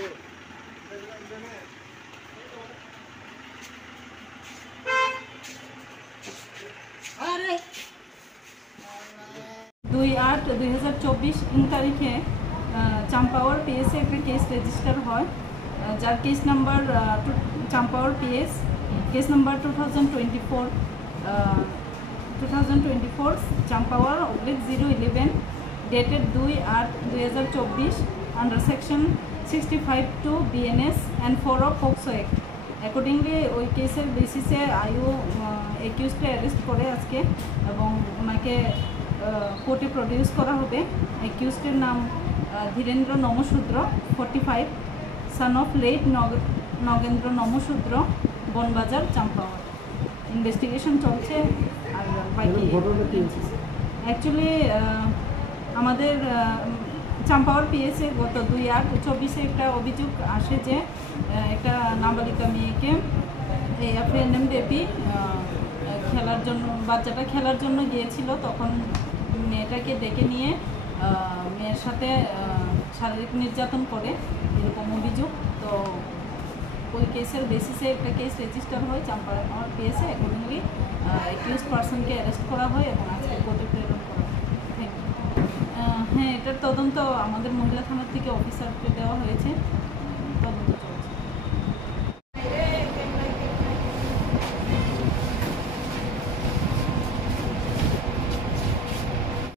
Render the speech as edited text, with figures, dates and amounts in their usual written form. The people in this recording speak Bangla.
2/8/2024 তারিখে চাম্পাওয়ার পিএসে একটা কেস রেজিস্টার হয়, যার case number Champawar PS case number 2024 Champawar /011 dated 2/8/2024 under section 65(2) BNS and 4 of POCSO Act। Accordingly ওই কেসের বেসিসে আইও অ্যাকিউজকে অ্যারেস্ট করে আজকে এবং ওনাকে কোর্টে প্রডিউস করা হবে। অ্যাকিউজের নাম Dhirendra Namasudra, 45, son of late Nagendra Namasudra, Banbazar, Champawar. Investigation চলছে। আর বাকি অ্যাকচুয়ালি আমাদের চাম্পাওয়ার পিএসে গত 2/8/24 একটা অভিযোগ আসে যে একটা নাবালিকা মেয়েকে AFNM ব্যাপী খেলার জন্য, বাচ্চাটা খেলার জন্য গিয়েছিল, তখন মেয়েটাকে ডেকে নিয়ে মেয়ের সাথে শারীরিক নির্যাতন করে, এরকম অভিযোগ। তো ওই কেসের বেসিসে একটা কেস রেজিস্টার হয় চাম্পাওয়ার পিএসে। অ্যাকর্ডিংলি অ্যাকিউজড পারসনকে অ্যারেস্ট করা হয় এবং আজকে কোর্টে প্রেরণ করা হয়। হ্যাঁ, এটার তদন্ত আমাদের মহিলা থানার থেকে অফিসারকে দেওয়া হয়েছে, তদন্ত